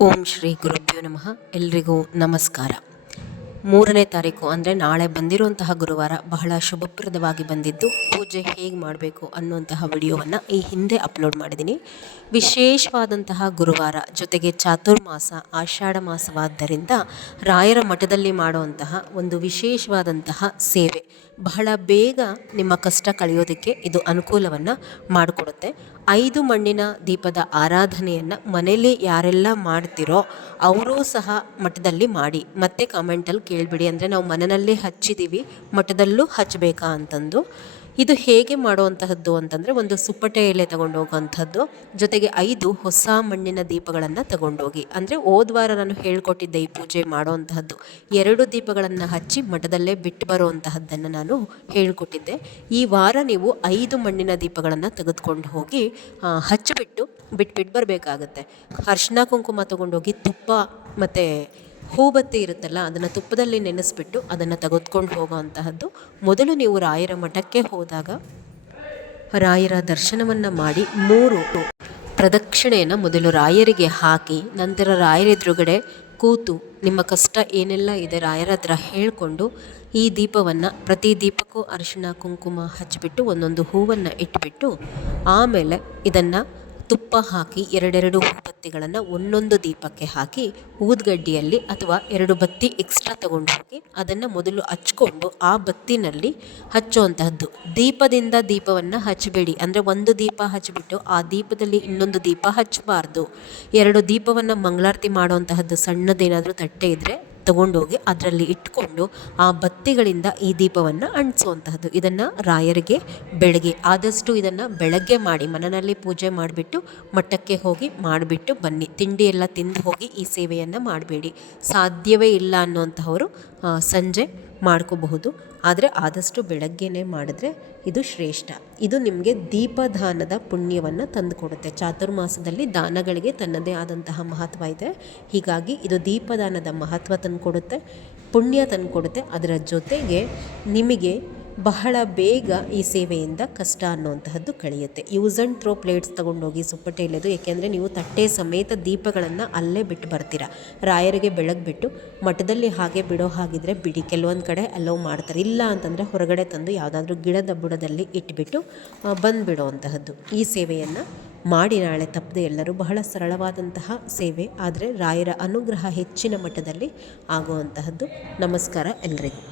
ಓಂ ಶ್ರೀ ಗುರುಭ್ಯೋ ನಮಃ. ಎಲ್ರಿಗೂ ನಮಸ್ಕಾರ. 3ನೇ ತಾರೀಕು ಅಂದರೆ ನಾಳೆ ಬಂದಿರುವಂತಹ ಗುರುವಾರ ಬಹಳ ಶುಭಪ್ರದವಾಗಿ ಬಂದಿದ್ದು, ಪೂಜೆ ಹೇಗೆ ಮಾಡಬೇಕು ಅನ್ನುವಂತಹ ವಿಡಿಯೋವನ್ನು ಈ ಹಿಂದೆ ಅಪ್ಲೋಡ್ ಮಾಡಿದ್ದೀನಿ. ವಿಶೇಷವಾದಂತಹ ಗುರುವಾರ, ಜೊತೆಗೆ ಚಾತುರ್ಮಾಸ ಆಷಾಢ ಮಾಸವಾದ್ದರಿಂದ ರಾಯರ ಮಠದಲ್ಲಿ ಮಾಡುವಂತಹ ಒಂದು ವಿಶೇಷವಾದಂತಹ ಸೇವೆ ಬಹಳ ಬೇಗ ನಿಮ್ಮ ಕಷ್ಟ ಕಳೆಯೋದಕ್ಕೆ ಇದು ಅನುಕೂಲವನ್ನು ಮಾಡಿಕೊಡುತ್ತೆ. 5 ಮಣ್ಣಿನ ದೀಪದ ಆರಾಧನೆಯನ್ನು ಮನೇಲಿ ಯಾರೆಲ್ಲ ಮಾಡ್ತಿರೋ ಅವರೂ ಸಹ ಮಠದಲ್ಲಿ ಮಾಡಿ, ಮತ್ತೆ ಕಾಮೆಂಟಲ್ಲಿ ಕೇಳಿಬಿಡಿ. ಅಂದರೆ ನಾವು ಮನೆಯಲ್ಲೇ ಹಚ್ಚಿದ್ದೀವಿ, ಮಠದಲ್ಲೂ ಹಚ್ಚಬೇಕಾ ಅಂತಂದು. ಇದು ಹೇಗೆ ಮಾಡುವಂತಹದ್ದು ಅಂತಂದರೆ, ಒಂದು ಸುಪ್ಪಟೆ ಎಲೆ ತಗೊಂಡೋಗುವಂಥದ್ದು, ಜೊತೆಗೆ 5 ಹೊಸ ಮಣ್ಣಿನ ದೀಪಗಳನ್ನು ತಗೊಂಡೋಗಿ. ಅಂದರೆ ಹೋದ್ವಾರ ನಾನು ಹೇಳ್ಕೊಟ್ಟಿದ್ದೆ ಈ ಪೂಜೆ ಮಾಡುವಂತಹದ್ದು. 2 ದೀಪಗಳನ್ನು ಹಚ್ಚಿ ಮಠದಲ್ಲೇ ಬಿಟ್ಟು ಬರುವಂತಹದ್ದನ್ನು ನಾನು ಹೇಳ್ಕೊಟ್ಟಿದ್ದೆ. ಈ ವಾರ ನೀವು 5 ಮಣ್ಣಿನ ದೀಪಗಳನ್ನು ತೆಗೆದುಕೊಂಡು ಹೋಗಿ ಹಚ್ಚಿಬಿಟ್ಟು ಬಿಟ್ಬಿಟ್ಟು ಬರಬೇಕಾಗತ್ತೆ. ಅರಿಶಿನ ಕುಂಕುಮ ತಗೊಂಡೋಗಿ ತುಪ್ಪ ಮತ್ತು ಹೂಬತ್ತಿ ಇರುತ್ತಲ್ಲ, ಅದನ್ನು ತುಪ್ಪದಲ್ಲಿ ನೆನೆಸ್ಬಿಟ್ಟು ಅದನ್ನು ತೆಗೆದುಕೊಂಡು ಹೋಗೋವಂತಹದ್ದು. ಮೊದಲು ನೀವು ರಾಯರ ಮಠಕ್ಕೆ ಹೋದಾಗ ರಾಯರ ದರ್ಶನವನ್ನು ಮಾಡಿ 3 ಪ್ರದಕ್ಷಿಣೆಯನ್ನು ಮೊದಲು ರಾಯರಿಗೆ ಹಾಕಿ, ನಂತರ ರಾಯರ ಎದುರುಗಡೆ ಕೂತು ನಿಮ್ಮ ಕಷ್ಟ ಏನೆಲ್ಲ ಇದೆ ರಾಯರ ಹತ್ರ ಹೇಳಿಕೊಂಡು ಈ ದೀಪವನ್ನು, ಪ್ರತಿ ದೀಪಕ್ಕೂ ಅರಿಶಿನ ಕುಂಕುಮ ಹಚ್ಚಿಬಿಟ್ಟು ಒಂದೊಂದು ಹೂವನ್ನು ಇಟ್ಬಿಟ್ಟು, ಆಮೇಲೆ ಇದನ್ನು ತುಪ್ಪ ಹಾಕಿ 2 ಹೂಬತ್ತಿಗಳನ್ನು ಒಂದೊಂದು ದೀಪಕ್ಕೆ ಹಾಕಿ ಊದ್ಗಡ್ಡಿಯಲ್ಲಿ ಅಥವಾ 2 ಬತ್ತಿ ಎಕ್ಸ್ಟ್ರಾ ತಗೊಂಡು ಹೋಗಿ ಅದನ್ನು ಮೊದಲು ಹಚ್ಕೊಂಡು ಆ ಬತ್ತಿನಲ್ಲಿ ಹಚ್ಚುವಂತಹದ್ದು. ದೀಪದಿಂದ ದೀಪವನ್ನು ಹಚ್ಚಬೇಡಿ. ಅಂದರೆ ಒಂದು ದೀಪ ಹಚ್ಚಿಬಿಟ್ಟು ಆ ದೀಪದಲ್ಲಿ ಇನ್ನೊಂದು ದೀಪ ಹಚ್ಚಬಾರ್ದು. 2 ದೀಪವನ್ನು ಮಂಗಳಾರತಿ ಮಾಡುವಂತಹದ್ದು ಸಣ್ಣದೇನಾದರೂ ತಟ್ಟೆ ಇದ್ದರೆ ತಗೊಂಡೋಗಿ ಅದರಲ್ಲಿ ಇಟ್ಕೊಂಡು ಆ ಬತ್ತಿಗಳಿಂದ ಈ ದೀಪವನ್ನು ಅಂಟಿಸುವಂತಹದ್ದು. ಇದನ್ನು ರಾಯರಿಗೆ ಬೆಳಗ್ಗೆ, ಆದಷ್ಟು ಇದನ್ನು ಬೆಳಗ್ಗೆ ಮಾಡಿ, ಮನೆಯಲ್ಲಿ ಪೂಜೆ ಮಾಡಿಬಿಟ್ಟು ಮಠಕ್ಕೆ ಹೋಗಿ ಮಾಡಿಬಿಟ್ಟು ಬನ್ನಿ. ತಿಂಡಿ ಎಲ್ಲ ತಿಂದು ಹೋಗಿ ಈ ಸೇವೆಯನ್ನು ಮಾಡಬೇಡಿ. ಸಾಧ್ಯವೇ ಇಲ್ಲ ಅನ್ನುವಂತಹವರು ಸಂಜೆ ಮಾಡ್ಕೋಬಹುದು. ಆದರೆ ಆದಷ್ಟು ಬೆಳಗ್ಗೆನೇ ಮಾಡಿದ್ರೆ ಇದು ಶ್ರೇಷ್ಠ. ಇದು ನಿಮಗೆ ದೀಪದಾನದ ಪುಣ್ಯವನ್ನು ತಂದುಕೊಡುತ್ತೆ. ಚಾತುರ್ಮಾಸದಲ್ಲಿ ದಾನಗಳಿಗೆ ತನ್ನದೇ ಆದಂತಹ ಮಹತ್ವ ಇದೆ. ಹೀಗಾಗಿ ಇದು ದೀಪದಾನದ ಮಹತ್ವ ತಂದುಕೊಡುತ್ತೆ, ಪುಣ್ಯ ತಂದುಕೊಡುತ್ತೆ. ಅದರ ಜೊತೆಗೆ ನಿಮಗೆ ಬಹಳ ಬೇಗ ಈ ಸೇವೆಯಿಂದ ಕಷ್ಟ ಅನ್ನುವಂತಹದ್ದು ಕಳೆಯುತ್ತೆ. ಯೂಸ್ ಆ್ಯಂಡ್ ಥ್ರೋ ಪ್ಲೇಟ್ಸ್ ತೊಗೊಂಡೋಗಿ ಸುಪ್ಪಟೆ ಇಲ್ಲದು, ಏಕೆಂದರೆ ನೀವು ತಟ್ಟೆ ಸಮೇತ ದೀಪಗಳನ್ನು ಅಲ್ಲೇ ಬಿಟ್ಟು ಬರ್ತೀರಾ. ರಾಯರಿಗೆ ಬೆಳಗ್ಬಿಟ್ಟು ಮಠದಲ್ಲಿ ಹಾಗೆ ಬಿಡೋ ಹಾಗಿದ್ರೆ ಬಿಡಿ. ಕೆಲವೊಂದು ಕಡೆ ಅಲೋ ಮಾಡ್ತಾರೆ. ಇಲ್ಲ ಅಂತಂದರೆ ಹೊರಗಡೆ ತಂದು ಯಾವುದಾದ್ರೂ ಗಿಡದ ಬುಡದಲ್ಲಿ ಇಟ್ಬಿಟ್ಟು ಬಂದುಬಿಡುವಂತಹದ್ದು. ಈ ಸೇವೆಯನ್ನು ಮಾಡಿ ನಾಳೆ ತಪ್ಪದೆ ಎಲ್ಲರೂ. ಬಹಳ ಸರಳವಾದಂತಹ ಸೇವೆ, ಆದರೆ ರಾಯರ ಅನುಗ್ರಹ ಹೆಚ್ಚಿನ ಮಟ್ಟದಲ್ಲಿ ಆಗುವಂತಹದ್ದು. ನಮಸ್ಕಾರ ಎಲ್ರಿಗೂ.